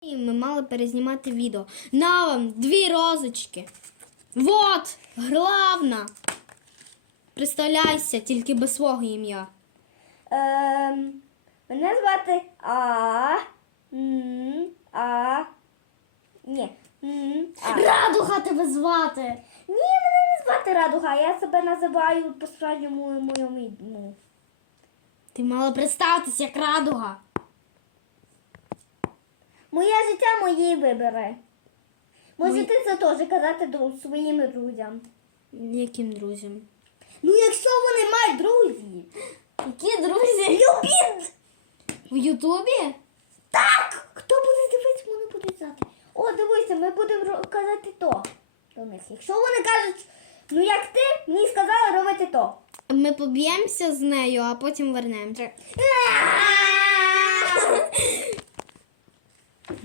І ми мали перезнімати відео. На вам дві розочки. Вот, главна. Представляйся, тільки без свого ім'я. Ем, мене звати А. М, А. Ні. М, А. Радуга тебе звати. Ні, мене не звати Радуга, я себе називаю по-справжньому моєму ім'ю. Ти мала представитись як радуга. Моє життя мої вибори. Мої- Можете це теж казати дру- своїм друзям. Яким друзям? Ну, якщо вони мають друзів. Які друзі? Любіть! В Ютубі? Так! Хто буде дивитися, вони будуть знати. О, дивися, ми будемо ро- казати то до них. Якщо вони кажуть, ну як ти, мені сказали робити то. Ми поб'ємося з нею, а потім вернемо.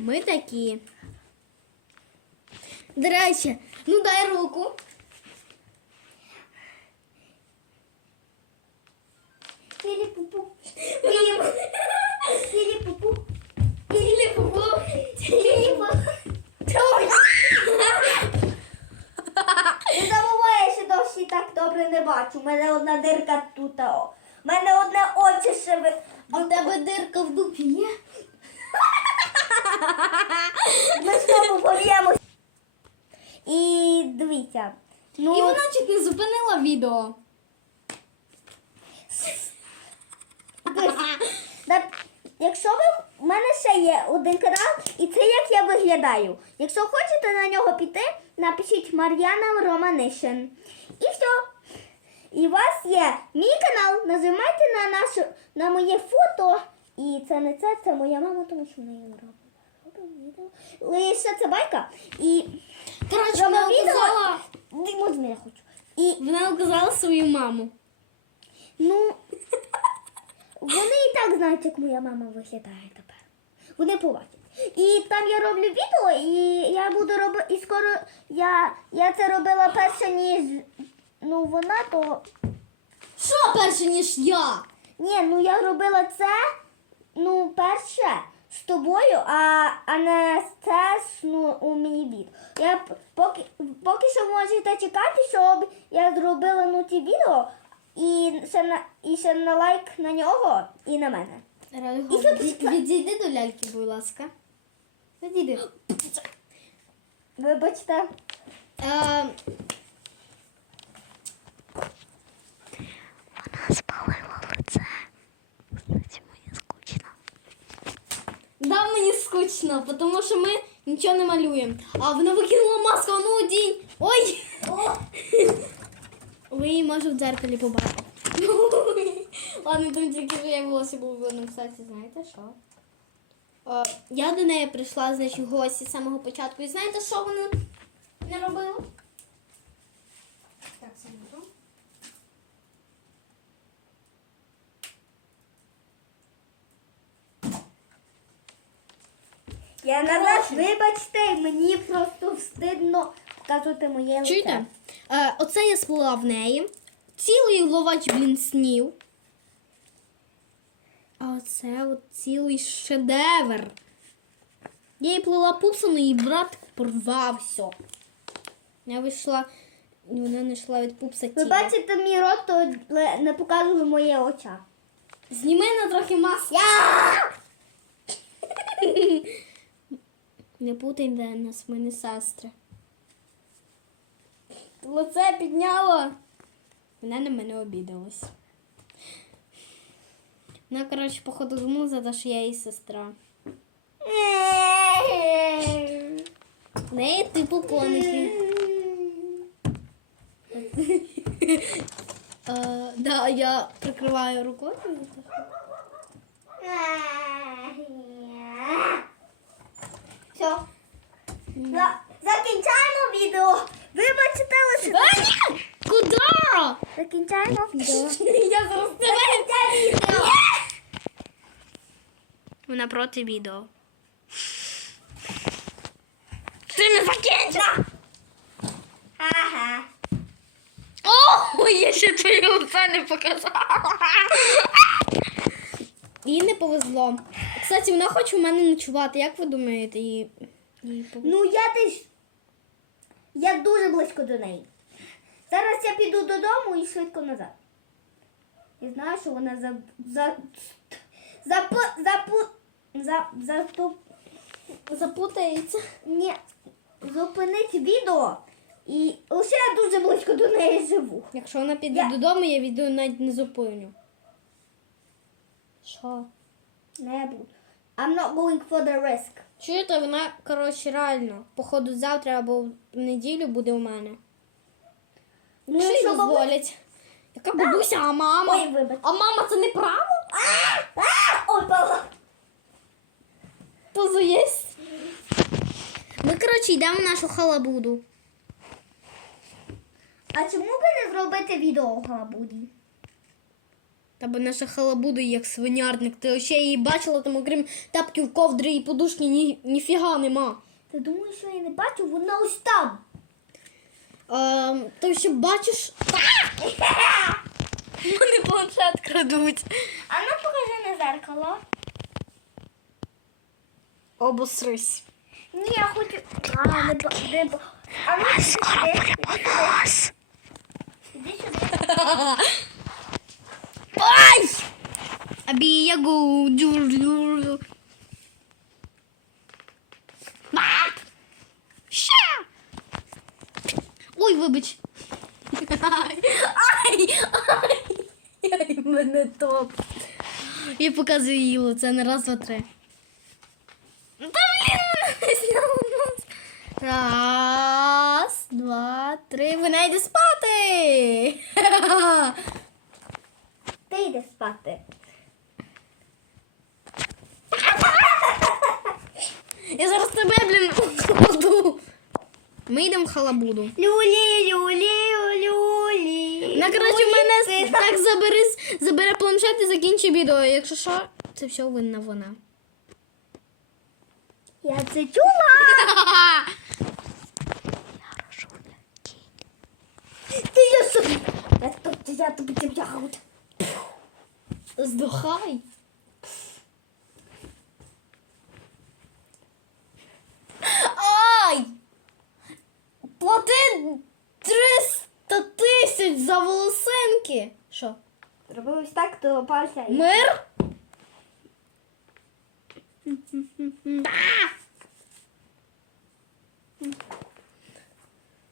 Ми такі. До речі, ну дай руку. Пілі-пупу. Пілі- Пілі-пупу. Пілі-пупу. Пілі-пу. Не забувай, я ще досі так добре не бачу. У мене одна дирка тут. У мене одне очі ще ви. У тебе дирка в дупі, ні? Ми знову поб'ємось. І дивіться. Ну, І вона чуть не зупинила відео. на- якщо ви у мене ще є один канал, і це як я. Якщо хочете на нього піти, напишіть Мар'яна Романишин. І все. І у вас є мій канал, нажимайте на нашу на моє фото. І це не це, це моя мама, тому що вона її робить. Лише це байка. І Коротше, вона указала, можна я хочу. І вона указала свою маму. Ну, вони і так знають, як моя мама виглядає тепер. Вони побачать. І там я роблю відео, і я буду робити. І скоро я, я це робила перше, ніж ну вона, то. Що перше, ніж я? Ні, ну я робила це ну, перше з тобою, а, а не це ну, у мені від. Я поки, поки що можете чекати, щоб я зробила ну, ті відео і ще на, і ще на лайк на нього і на мене. Радуга, І що від- ти- відійди до ляльки, будь ласка. Відійди. Вибачте. Е, Вона спалила лице. Кстати, мені скучно. да, мені скучно, тому що ми нічого не малюємо. А вона викинула маску, а ну одінь. Ой! Ви її може в дзеркалі побачите. Ладно, там тільки що я волосся було видно, кстати, знаєте що? Е, я до неї прийшла, значить, в гості з самого початку. І знаєте, що вона не робила? Так, секунду. Я на вас, вибачте, мені просто встидно показувати моє лице. Чуєте? Е, оце я сплила в неї. Цілий ловач, блін, снів. Оце от цілий шедевр. Я їй плила пупсом, і брат порвав все. Я вийшла, і вона не йшла від пупса Ви бачите мій рот, то не показую моє оча. Зніми на трохи маски. Не путайте нас, ми не сестри. Лице підняло. Вона на мене обідалась. Вона, коротше, походу думала, за те, що я її сестра. В неї типу коники. Е, да, я прикриваю рукою. Все. За- Закінчаємо відео. Вибачте лише. А! Куди? Закінчаємо відео. Я зараз тебе. Закінчай відео. Вона проти відео. Ти не закінчила! Ага. О, я ще твоє лице не показала. Їй не повезло. Кстати, вона хоче у мене ночувати. Як ви думаєте, її. її пов- Ну я теж. Я дуже близько до неї. Зараз я піду додому і швидко назад. Я знаю, що вона за. за. Запу. Запу. За. За. Запутається. Ні. Зупинить відео. І лише я дуже близько до неї живу. Якщо вона піде Я- додому, я відео навіть не зупиню. Що? Не буду. I'm not going for the risk. Чуєте, вона, коротше, реально, походу, завтра або в неділю буде у мене. Ну, Що їй бабу- дозволять? Яка бабуся, а мама? Ой, вибач. А мама це не право? А! А! Ой, баба. Позу єсть. Ми, коротше, йдемо в нашу халабуду. А чому би не зробити відео в Галабуді? Та бо наша халабуда як свинярник. Ти ще її бачила, там окрім тапків, ковдри і подушки ні, ніфіга нема. Ти думаєш, що я не бачу? Вона ось там. А, ти ще бачиш. Вони планшет крадуть. А ну покажи на зеркало. Обосрись. Ні, я хочу. А, не не А ну іди сюди. Іди сюди. Іди сюди. Ай! Абіягу. А! Ще! Ой, вибач. Ай, ай, ай, мене топ. Я показую їй лице на раз, два, три. Та блін, мене зняв нос. Раз, два, три. Вона йде спати. Ти йди спати. Я зараз тебе, блін, укладу. Ми йдемо в халабуду. Люлі, люлі, люлі. На коротше, мене так забере, забере планшет і закінчи відео. Якщо що, це все винна вона. Я це чула. Ти я собі. Я тобі, я тобі тебе ягод. Здохай. Ай! Плати 300 тисяч за волосинки. Що? Роби ось так, то і- Мир?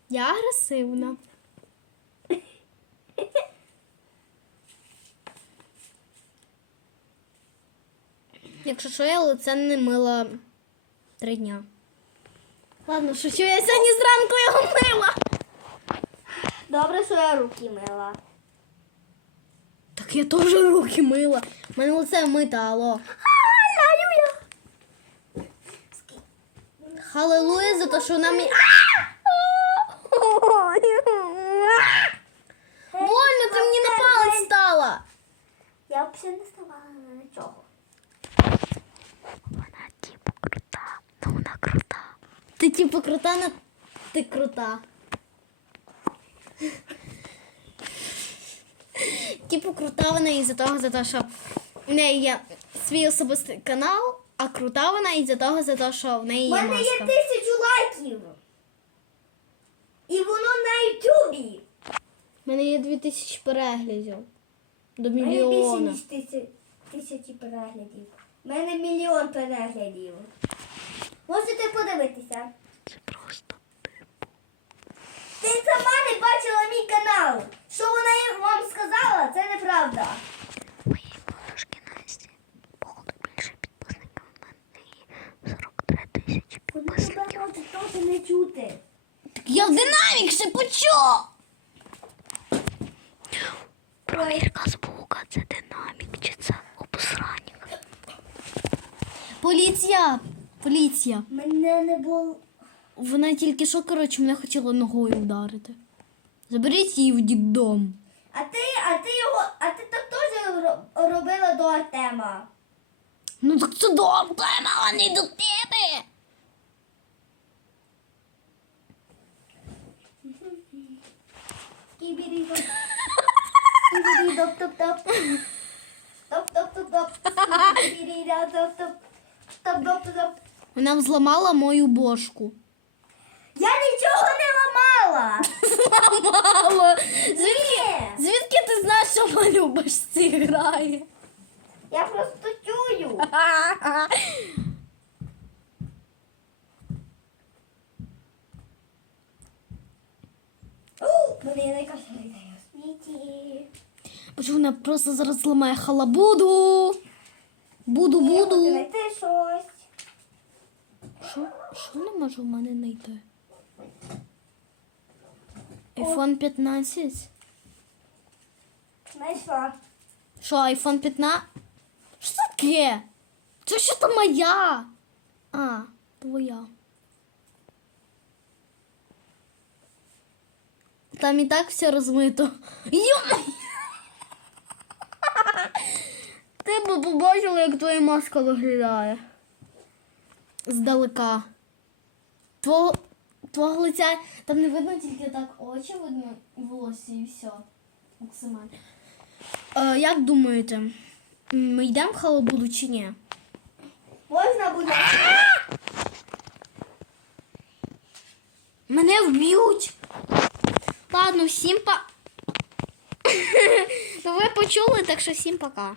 Я агресивна. Якщо що, я лице не мила три дня. Ладно, шучу, я сьогодні зранку його мила. Добре, що я руки мила. Так я теж руки мила. У мене лице мите, алло. Халилуя за те, що вона мені. Больно, ти мені на палець стала. Я взагалі не ставала на нічого. Вона типу крута, ну вона крута. Ти крута, ти крута. Типу крута вона із-за того, за те, що в неї є свій особистий канал, а крута вона із-за того, за те, що в неї є. У мене є маска. тисячу лайків. І воно на ютубі. У мене є 2000 переглядів. До У мене більше, мільйона. ніж тисячі, тисячі переглядів. У мене мільйон переглядів. Можете подивитися. Це просто типу. Ти сама не бачила мій канал. Що вона вам сказала, це неправда. Моїй подружки Насті, походу більше підписників в мене 43 тисячі Вони тебе не чути. Я в динамік ще почув! Провірка звука, це динамік чи це обсранік. Поліція! Поліція! Мене не було. Вона тільки що, коротше, мене хотіла ногою вдарити. Заберіть її в діддом. А ти, а ти його, а ти так теж робила до Артема. Ну так це до тебе, а не до тебе. Кібірі-доп-топ-топ. Топ-топ-топ-топ. Стоп. Вона взламала мою бошку. Я нічого не ламала. Зламала! Звідки, Ні. звідки ти знаєш, що в башці грає? Я просто чую. У мене є найкраща ідея у світі. Боже, вона просто зараз зламає халабуду. Буду, Я хочу буду. знайти щось. Що, що не можу в мене знайти? iPhone 15? Знайшла. Що, iPhone 15? Що таке? Це що то моя? А, твоя. Там і так все розмито. Йо! Ти б побачила, як твоя маска виглядає. Здалека. Твого, твого лиця там не видно тільки так очі видно волосся і все. Максимально. Е, як думаєте, ми йдемо в халабуду чи ні? Можна буде. Мене вб'ють. Ладно, всім па. ну ви почули, так що всім пока.